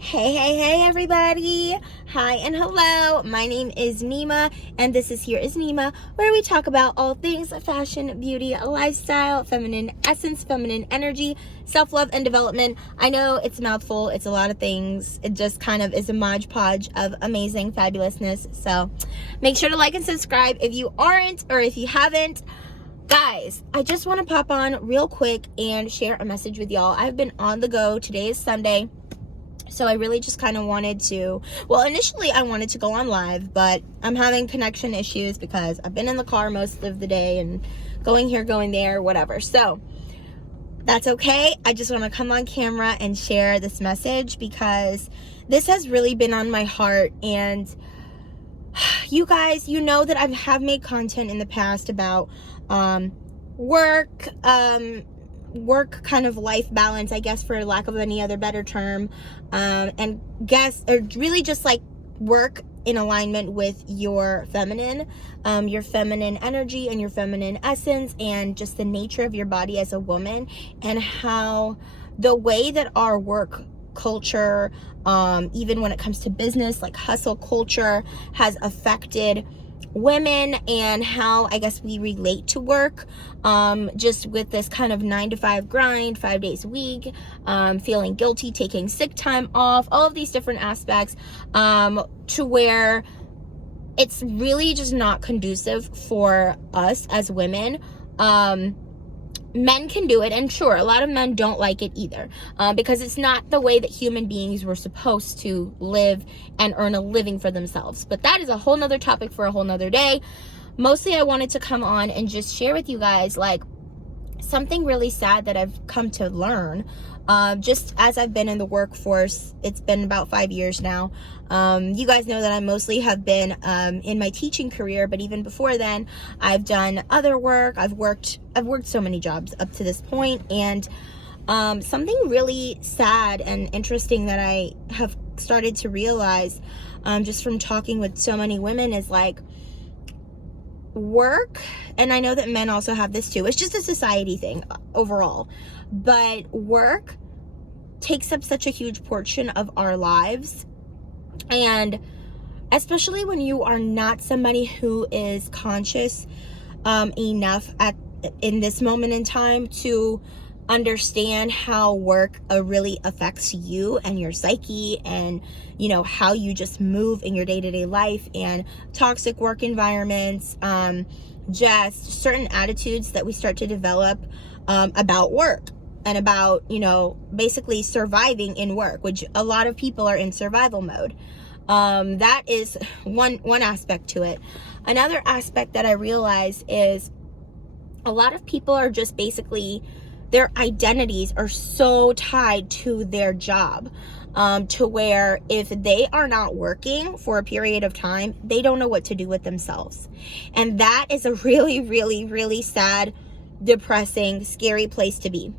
Hey, everybody. Hi and hello. My name is Neema, and this is Here is Neema, where we talk about all things fashion, beauty, lifestyle, feminine essence, feminine energy, self-love, and development. I know it's a mouthful. It's a lot of things. It just kind of is a modge podge of amazing fabulousness. So make sure to like and subscribe if you aren't or if you haven't. Guys, I just want to pop on real quick and share a message with y'all. I've been on the go. Today is Sunday. So I really just kind of wanted to, well, initially I wanted to go on live, but I'm having connection issues because I've been in the car most of the day and going here, going there, whatever. So that's okay. I just want to come on camera and share this message because this has really been on my heart. And you guys, you know that I have made content in the past about work kind of life balance, I guess, for lack of any other better term, and really just like work in alignment with your feminine energy and your feminine essence, and just the nature of your body as a woman, and how the way that our work culture, even when it comes to business, like hustle culture, has affected women, and how I guess we relate to work, just with this kind of 9-to-5 grind, 5 days a week, feeling guilty, taking sick time off, all of these different aspects, to where it's really just not conducive for us as women. Men can do it, and sure, a lot of men don't like it either, because it's not the way that human beings were supposed to live and earn a living for themselves. But that is a whole nother topic for a whole nother day. Mostly I wanted to come on and just share with you guys like something really sad that I've come to learn, just as I've been in the workforce. It's been about 5 years now. You guys know that I mostly have been in my teaching career, but even before then, I've done other work. I've worked so many jobs up to this point, and something really sad and interesting that I have started to realize, just from talking with so many women, is like work, and I know that men also have this too, it's just a society thing overall, but work takes up such a huge portion of our lives. And especially when you are not somebody who is conscious enough in this moment in time to understand how work really affects you and your psyche, and you know how you just move in your day-to-day life, and toxic work environments, just certain attitudes that we start to develop about work, and about, you know, basically surviving in work, which a lot of people are in survival mode. That is one aspect to it. Another aspect that I realize is a lot of people are just basically, their identities are so tied to their job, to where if they are not working for a period of time, they don't know what to do with themselves. And that is a really, really, really sad, depressing, scary place to be.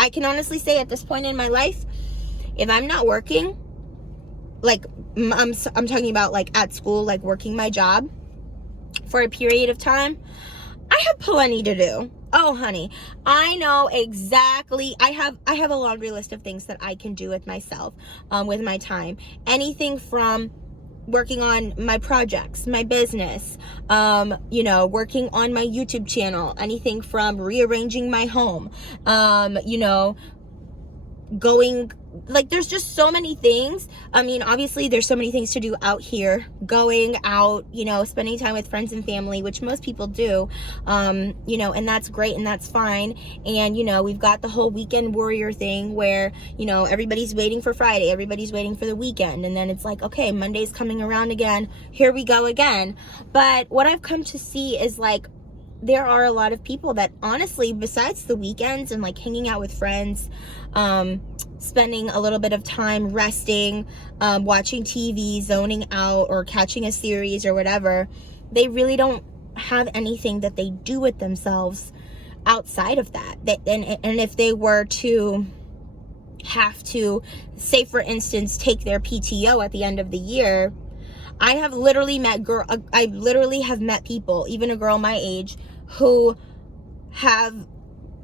I can honestly say at this point in my life, if I'm not working, like I'm talking about like at school, like working my job for a period of time, I have plenty to do. Oh, honey, I know exactly. I have a laundry list of things that I can do with myself, with my time. Anything from working on my projects, my business, you know, working on my YouTube channel, anything from rearranging my home, you know, going, like, there's just so many things. I mean, obviously there's so many things to do out here, going out, you know, spending time with friends and family, which most people do, you know, and that's great and that's fine. And, you know, we've got the whole weekend warrior thing where, you know, everybody's waiting for Friday, everybody's waiting for the weekend. And then it's like, okay, Monday's coming around again. Here we go again. But what I've come to see is like, there are a lot of people that honestly, besides the weekends and like hanging out with friends, spending a little bit of time resting, watching TV, zoning out, or catching a series or whatever, they really don't have anything that they do with themselves outside of that. And if they were to have to, say for instance, take their PTO at the end of the year, I have literally met people, even a girl my age, who have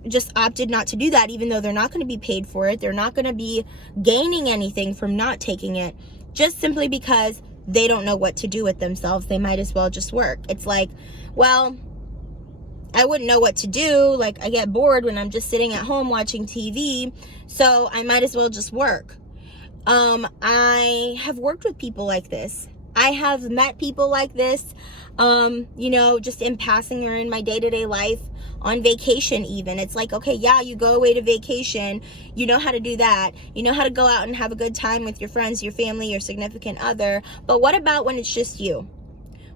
just opted not to do that, even though they're not going to be paid for it. They're not going to be gaining anything from not taking it, just simply because they don't know what to do with themselves. They might as well just work. It's like, well, I wouldn't know what to do. Like, I get bored when I'm just sitting at home watching TV, so I might as well just work. I have worked with people like this. I have met people like this, just in passing or in my day-to-day life, on vacation even. It's like, okay, yeah, you go away to vacation, you know how to do that, you know how to go out and have a good time with your friends, your family, your significant other, but what about when it's just you?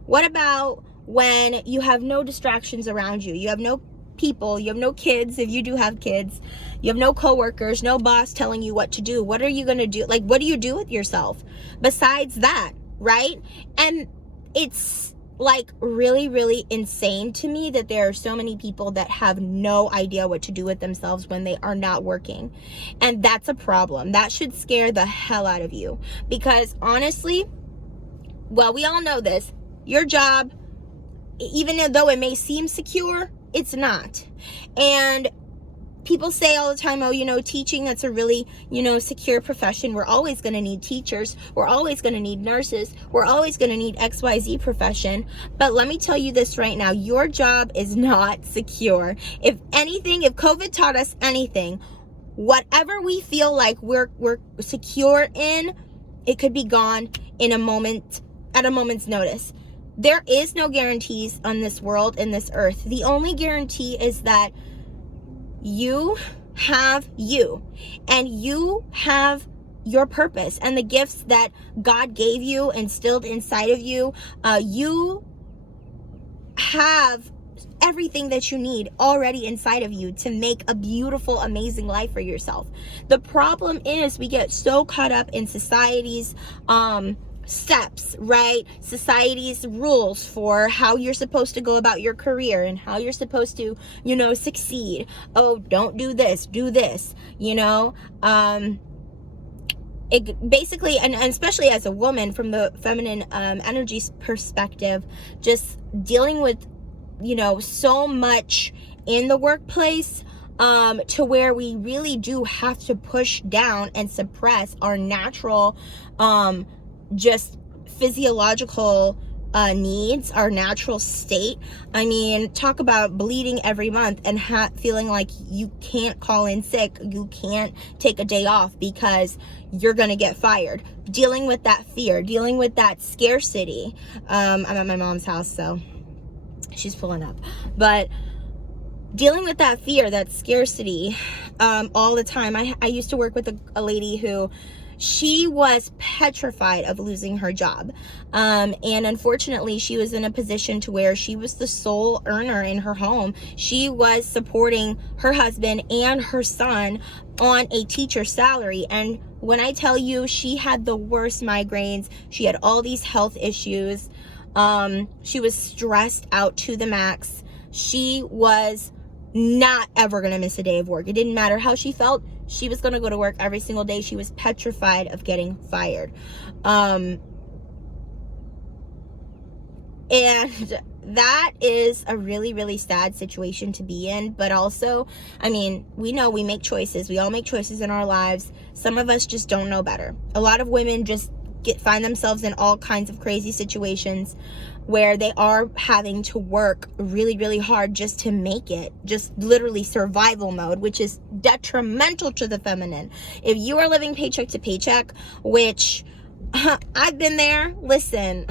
What about when you have no distractions around you? You have no people, you have no kids, if you do have kids, you have no coworkers, no boss telling you what to do. What are you going to do? Like, what do you do with yourself besides that, right? And it's like really, really insane to me that there are so many people that have no idea what to do with themselves when they are not working. And that's a problem. That should scare the hell out of you, because honestly, well, we all know this, your job, even though it may seem secure, it's not. And people say all the time, oh, teaching, that's a really, secure profession. We're always going to need teachers. We're always going to need nurses. We're always going to need XYZ profession. But let me tell you this right now, your job is not secure. If anything, if COVID taught us anything, whatever we feel like we're secure in, it could be gone in a moment, at a moment's notice. There is no guarantees on this world, in this earth. The only guarantee is that you have you, and you have your purpose and the gifts that God gave you, instilled inside of you. You have everything that you need already inside of you to make a beautiful, amazing life for yourself. The problem is we get so caught up in society's steps, right? Society's rules for how you're supposed to go about your career and how you're supposed to, succeed. Oh, don't do this, do this, it basically, and especially as a woman, from the feminine energy perspective, just dealing with, so much in the workplace, to where we really do have to push down and suppress our natural, just physiological needs, our natural state. I mean, talk about bleeding every month and feeling like you can't call in sick, you can't take a day off because you're gonna get fired. Dealing with that fear, dealing with that scarcity. I'm at my mom's house, so she's pulling up, but dealing with that fear, that scarcity, all the time. I used to work with a lady who, she was petrified of losing her job. And unfortunately, she was in a position to where she was the sole earner in her home. She was supporting her husband and her son on a teacher salary. And when I tell you, she had the worst migraines, she had all these health issues. She was stressed out to the max. She was not ever going to miss a day of work. It didn't matter how she felt. She was going to go to work every single day. She was petrified of getting fired. And that is a really, really sad situation to be in. But also, I mean, we know we make choices. We all make choices in our lives. Some of us just don't know better. A lot of women just find themselves in all kinds of crazy situations where they are having to work really, really hard just to make it, just literally survival mode, which is detrimental to the feminine. If you are living paycheck to paycheck, which I've been there, listen,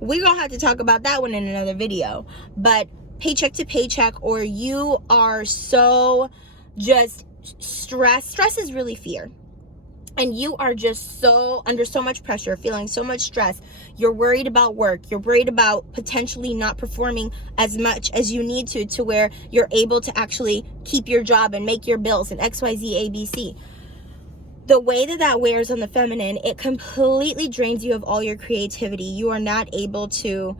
we're gonna have to talk about that one in another video. But paycheck to paycheck, or you are so just stress is really fear. And you are just so under so much pressure, feeling so much stress. You're worried about work. You're worried about potentially not performing as much as you need to where you're able to actually keep your job and make your bills and XYZ, ABC. The way that wears on the feminine, it completely drains you of all your creativity. You are not able to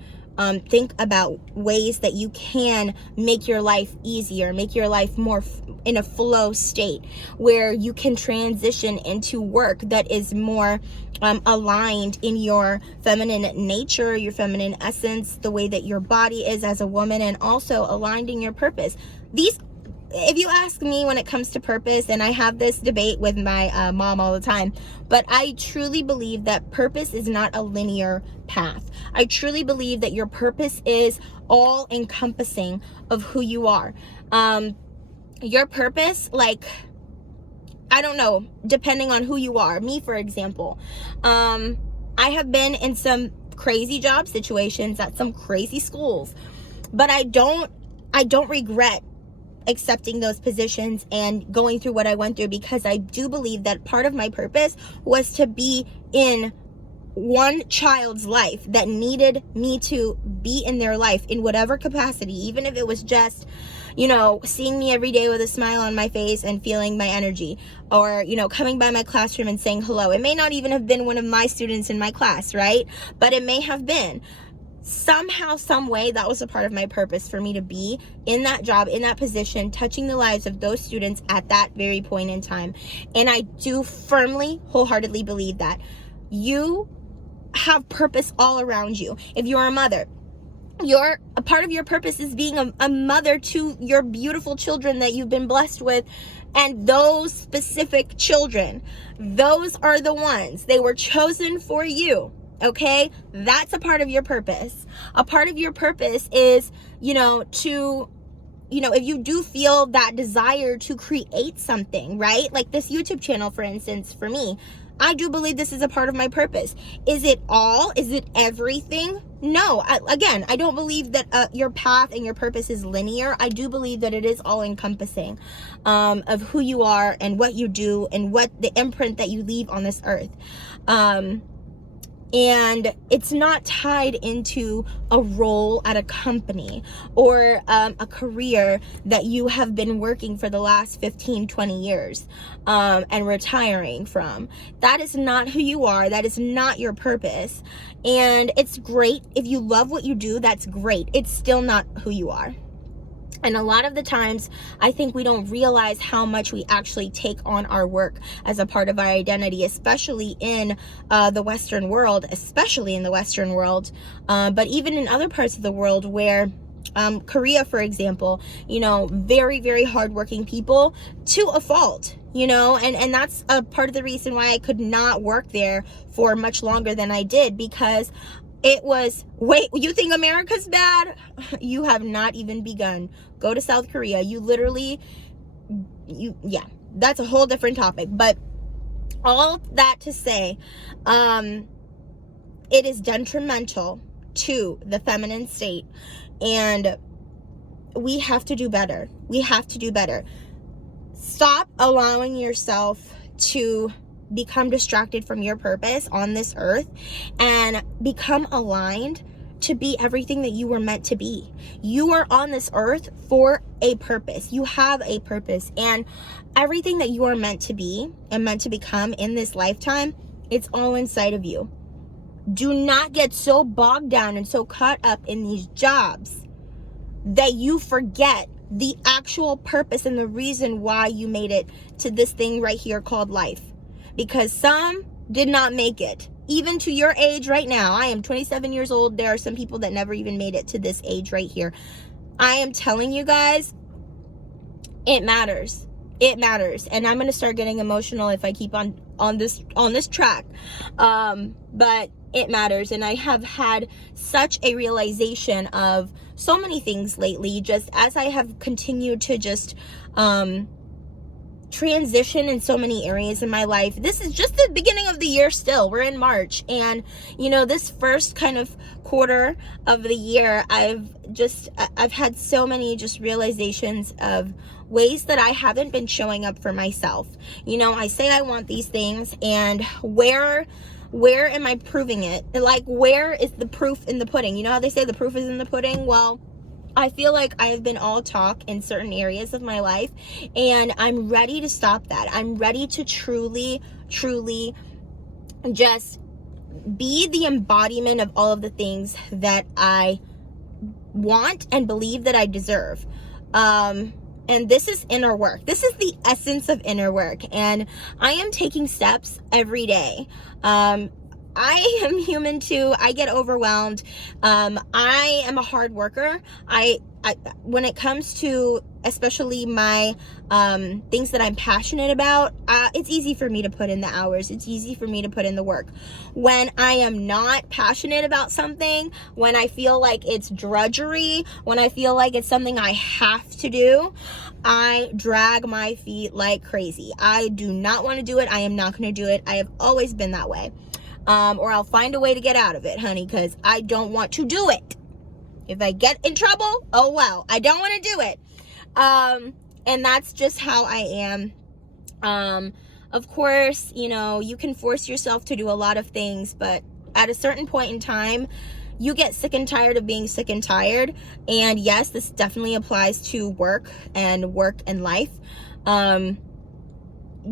think about ways that you can make your life easier, make your life more in a flow state where you can transition into work that is more aligned in your feminine nature, your feminine essence, the way that your body is as a woman, and also aligned in your purpose. if you ask me when it comes to purpose, and I have this debate with my mom all the time, but I truly believe that purpose is not a linear path. I truly believe that your purpose is all encompassing of who you are. Your purpose, like, I don't know, depending on who you are. Me, for example, I have been in some crazy job situations at some crazy schools, but I don't regret accepting those positions and going through what I went through, because I do believe that part of my purpose was to be in one child's life that needed me to be in their life in whatever capacity, even if it was just, you know, seeing me every day with a smile on my face and feeling my energy, or, you know, coming by my classroom and saying hello. It may not even have been one of my students in my class, right? But it may have been. Somehow, some way, that was a part of my purpose, for me to be in that job, in that position, touching the lives of those students at that very point in time. And I do firmly, wholeheartedly believe that you have purpose all around you. If you're a mother, a part of your purpose is being a mother to your beautiful children that you've been blessed with. And those specific children, those are the ones, they were chosen for you. Okay, that's a part of your purpose. A part of your purpose is, if you do feel that desire to create something, right? Like this YouTube channel, for instance, for me, I do believe this is a part of my purpose. Is it all? Is it everything? No. I don't believe that your path and your purpose is linear. I do believe that it is all encompassing of who you are and what you do and what the imprint that you leave on this earth. And it's not tied into a role at a company or a career that you have been working for the last 15, 20 years and retiring from. That is not who you are. That is not your purpose. And it's great. If you love what you do, that's great. It's still not who you are. And a lot of the times, I think we don't realize how much we actually take on our work as a part of our identity, especially in the Western world, but even in other parts of the world where Korea, for example, very, very hardworking people to a fault, and that's a part of the reason why I could not work there for much longer than I did, because it was, wait, you think America's bad? You have not even begun. Go to South Korea. That's a whole different topic. But all that to say, it is detrimental to the feminine state. And we have to do better. We have to do better. Stop allowing yourself to become distracted from your purpose on this earth and become aligned to be everything that you were meant to be. You are on this earth for a purpose. You have a purpose, and everything that you are meant to be and meant to become in this lifetime, it's all inside of you. Do not get so bogged down and so caught up in these jobs that you forget the actual purpose and the reason why you made it to this thing right here called life. Because some did not make it. Even to your age right now, I am 27 years old. There are some people that never even made it to this age right here. I am telling you guys, it matters. It matters. And I'm going to start getting emotional if I keep on this track. But it matters. And I have had such a realization of so many things lately, just as I have continued to just transition in so many areas in my life. This is just the beginning of the year still. We're in March, and this first kind of quarter of the year, I've had so many just realizations of ways that I haven't been showing up for myself. I say I want these things, and where am I proving it? Like, where is the proof in the pudding? You know how they say the proof is in the pudding? Well, I feel like I've been all talk in certain areas of my life, and I'm ready to stop that. I'm ready to truly, truly just be the embodiment of all of the things that I want and believe that I deserve. And this is inner work. This is the essence of inner work. And I am taking steps every day. I am human too. I get overwhelmed. I am a hard worker. I when it comes to especially my things that I'm passionate about, it's easy for me to put in the hours. It's easy for me to put in the work. When I am not passionate about something, when I feel like it's drudgery, when I feel like it's something I have to do, I drag my feet like crazy. I do not want to do it. I am not going to do it. I have always been that way. Or I'll find a way to get out of it, honey, because I don't want to do it. If I get in trouble, oh well, I don't want to do it. And that's just how I am. Of course, you know, you can force yourself to do a lot of things, but at a certain point in time, you get sick and tired of being sick and tired. And yes, this definitely applies to work and life.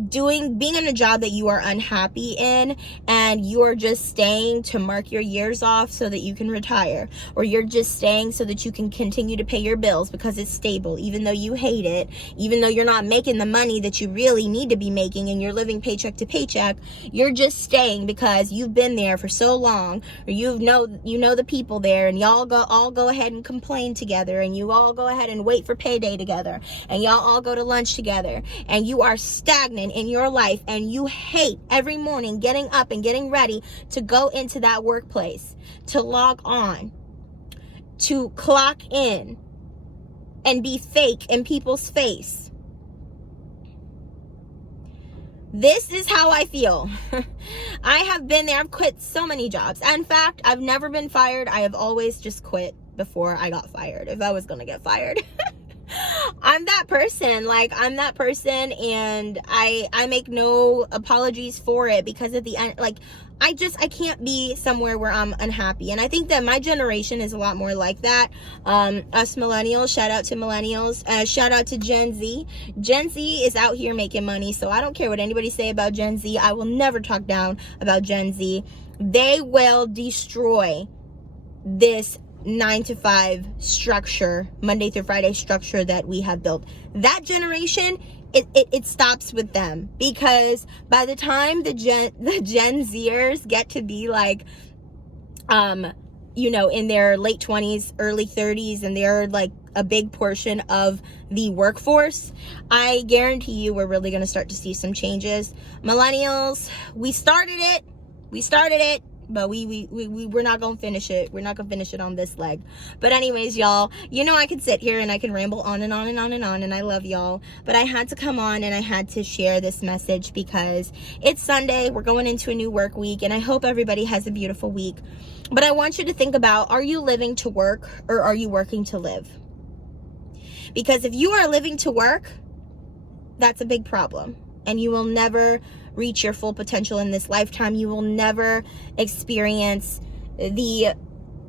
Being in a job that you are unhappy in, and you're just staying to mark your years off so that you can retire, or you're just staying so that you can continue to pay your bills because it's stable, even though you hate it, even though you're not making the money that you really need to be making and you're living paycheck to paycheck, you're just staying because you've been there for so long, or you know the people there, and y'all all go ahead and complain together, and you all go ahead and wait for payday together, and y'all all go to lunch together, and you are stagnant in your life, and you hate every morning getting up and getting ready to go into that workplace, to log on, to clock in and be fake in people's face. This is how I feel. I have been there. I've quit so many jobs. In fact, I've never been fired. I have always just quit before I got fired, if I was gonna get fired. I'm that person. I'm that person, and I make no apologies for it, because at the end, I can't be somewhere where I'm unhappy. And I think that my generation is a lot more like that. Us millennials, shout out to millennials, shout out to Gen Z. Gen Z is out here making money, so I don't care what anybody say about Gen Z. I will never talk down about Gen Z. They will destroy this 9-to-5 structure, Monday through Friday structure that we have built. That generation, it stops with them, because by the time the Gen Zers get to be in their late 20s, early 30s, and they're a big portion of the workforce, I guarantee you we're really going to start to see some changes. Millennials, we started it, but we're not gonna finish it. We're not gonna finish it on this leg. But anyways, y'all, I could sit here and I can ramble on and on and on and on, and I love y'all, but I had to come on and I had to share this message because it's Sunday. We're going into a new work week, and I hope everybody has a beautiful week. But I want you to think about, are you living to work, or are you working to live? Because if you are living to work, that's a big problem, and you will never reach your full potential in this lifetime. You will never experience the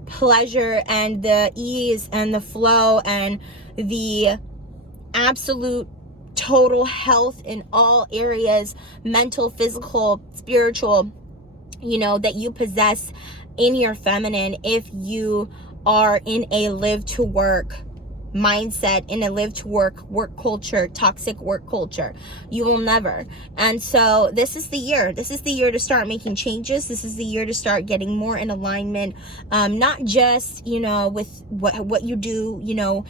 pleasure and the ease and the flow and the absolute total health in all areas, mental, physical, spiritual, that you possess in your feminine, if you are in a live to work mindset, in a live to work culture, toxic work culture. You will never. And so this is the year to start making changes. This is the year to start getting more in alignment, not just with what you do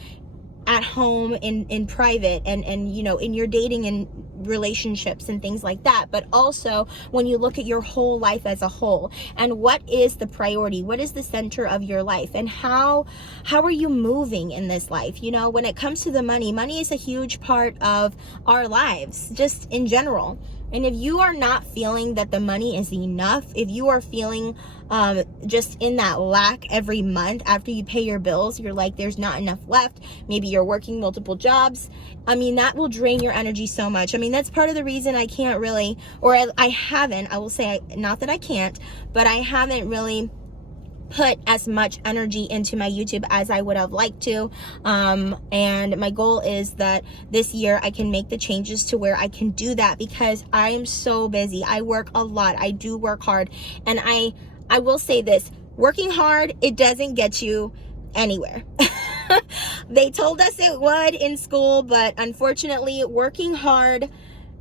at home in private and in your dating and relationships and things like that, but also when you look at your whole life as a whole, and what is the priority, what is the center of your life, and how are you moving in this life. When it comes to the money is a huge part of our lives, just in general. And if you are not feeling that the money is enough, if you are feeling just in that lack every month after you pay your bills, you're like, there's not enough left. Maybe you're working multiple jobs. That will drain your energy so much. That's part of the reason I can't really, or I haven't, I will say, not that I can't, but I haven't really put as much energy into my YouTube as I would have liked to, and my goal is that this year I can make the changes to where I can do that, because I am so busy. I work a lot. I do work hard, and I will say this, working hard, it doesn't get you anywhere. They told us it would in school, but unfortunately, working hard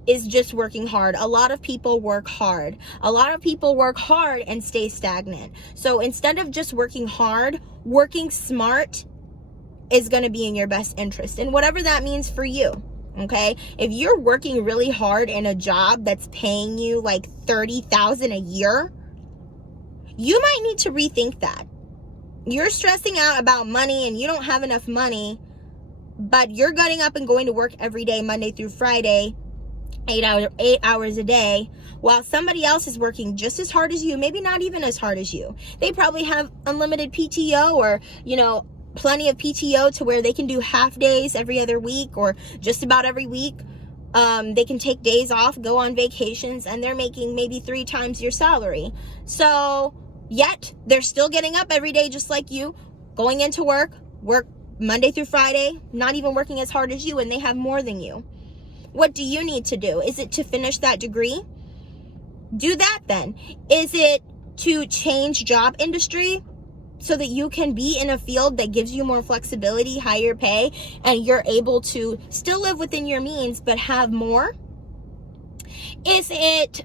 is just working hard. A lot of people work hard. A lot of people work hard and stay stagnant. So instead of just working hard, working smart is going to be in your best interest, and whatever that means for you. Okay, if you're working really hard in a job that's paying you like $30,000 a year, you might need to rethink that. You're stressing out about money and you don't have enough money, but you're getting up and going to work every day, Monday through Friday, 8 hours a day, while somebody else is working just as hard as you, maybe not even as hard as you. They probably have unlimited PTO, or, you know, plenty of PTO to where they can do half days every other week, or just about every week. They can take days off, go on vacations, and they're making maybe 3 times your salary. So yet they're still getting up every day just like you, going into work Monday through Friday, not even working as hard as you, and they have more than you. What do you need to do? Is it to finish that degree? Do that then. Is it to change job industry so that you can be in a field that gives you more flexibility, higher pay, and you're able to still live within your means but have more? Is it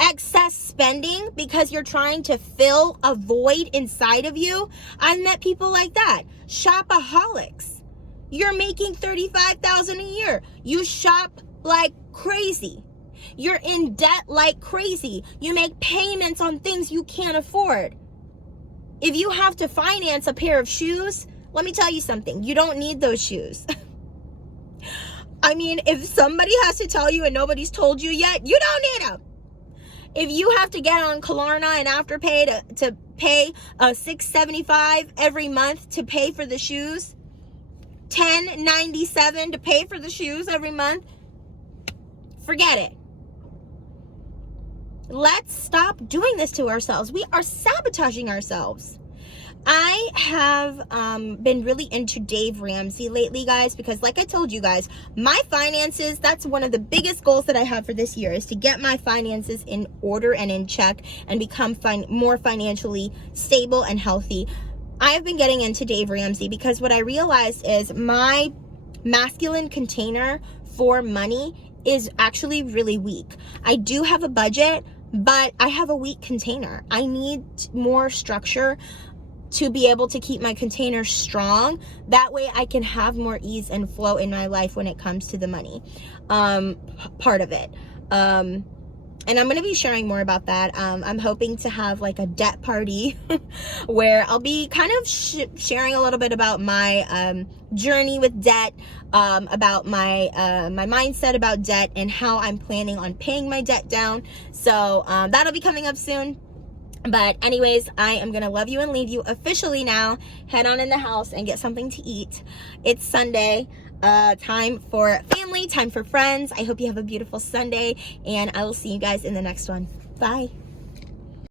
excess spending because you're trying to fill a void inside of you? I've met people like that. Shopaholics. You're making $35,000 a year. You shop like crazy. You're in debt like crazy. You make payments on things you can't afford. If you have to finance a pair of shoes, let me tell you something. You don't need those shoes. I mean, if somebody has to tell you and nobody's told you yet, you don't need them. If you have to get on Klarna and Afterpay to pay $6.75 every month to pay for the shoes, $10.97 to pay for the shoes every month, forget it. Let's stop doing this to ourselves. We are sabotaging ourselves. I have been really into Dave Ramsey lately, guys, because like I told you guys, my finances, that's one of the biggest goals that I have for this year, is to get my finances in order and in check and become more financially stable and healthy. I have been getting into Dave Ramsey because what I realized is my masculine container for money is actually really weak. I do have a budget, but I have a weak container. I need more structure to be able to keep my container strong. That way I can have more ease and flow in my life when it comes to the money part of it. And I'm going to be sharing more about that. I'm hoping to have like a debt party where I'll be kind of sharing a little bit about my journey with debt, about my my mindset about debt, and how I'm planning on paying my debt down. So that'll be coming up soon. But anyways, I am going to love you and leave you officially now. Head on in the house and get something to eat. It's Sunday. Time for family, time for friends. I hope you have a beautiful Sunday, and I will see you guys in the next one. Bye.